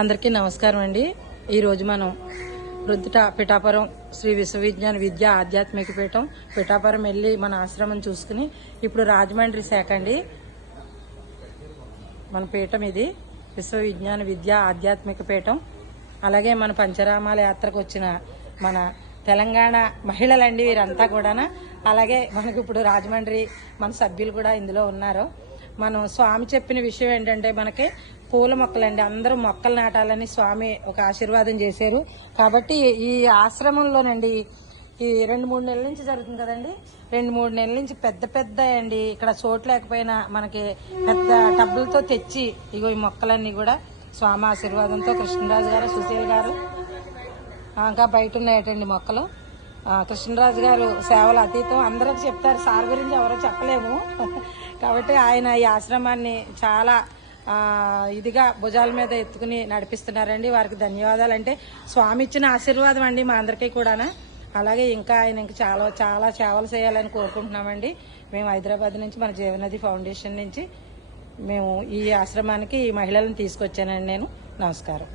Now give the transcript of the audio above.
అందరికీ నమస్కారం అండి. ఈరోజు మనం రుద్దుట పిఠాపురం శ్రీ విశ్వవిజ్ఞాన విద్యా ఆధ్యాత్మిక పీఠం పిఠాపురం వెళ్ళి మన ఆశ్రమం చూసుకుని ఇప్పుడు రాజమండ్రి శాఖ అండి మన పీఠం ఇది విశ్వవిజ్ఞాన విద్యా ఆధ్యాత్మిక పీఠం. అలాగే మన పంచరామాల యాత్రకు వచ్చిన మన తెలంగాణ మహిళలండి వీరంతా కూడా. అలాగే మనకి ఇప్పుడు రాజమండ్రి మన సభ్యులు కూడా ఇందులో ఉన్నారు. మనం స్వామి చెప్పిన విషయం ఏంటంటే మనకి పూల మొక్కలండి, అందరూ మొక్కలు నాటాలని స్వామి ఒక ఆశీర్వాదం చేశారు. కాబట్టి ఈ ఆశ్రమంలోనండి ఈ 2-3 నెలల నుంచి జరుగుతుంది కదండి. 2-3 నెలల నుంచి పెద్ద పెద్ద అండి ఇక్కడ చోటు లేకపోయినా మనకి పెద్ద టబ్బులతో తెచ్చి ఇగో ఈ మొక్కలన్నీ కూడా స్వామి ఆశీర్వాదంతో కృష్ణరాజు గారు, సుశీల్ గారు ఇంకా బయట ఉన్నాయటండి మొక్కలు. కృష్ణరాజు గారు సేవలు అతీతం, అందరికి చెప్తారు. సార్ గురించి ఎవరో చెప్పలేము. కాబట్టి ఆయన ఈ ఆశ్రమాన్ని చాలా ఇదిగా భుజాల మీద ఎత్తుకుని నడిపిస్తున్నారండి. వారికి ధన్యవాదాలు. అంటే స్వామి ఇచ్చిన ఆశీర్వాదం అండి మా అందరికీ కూడా. అలాగే ఇంకా ఆయన ఇంకా చాలా చాలా సేవలు చేయాలని కోరుకుంటున్నామండి. మేము హైదరాబాద్ నుంచి మన జీవనది ఫౌండేషన్ నుంచి మేము ఈ ఆశ్రమానికి ఈ మహిళలను తీసుకొచ్చానండి నేను. నమస్కారం.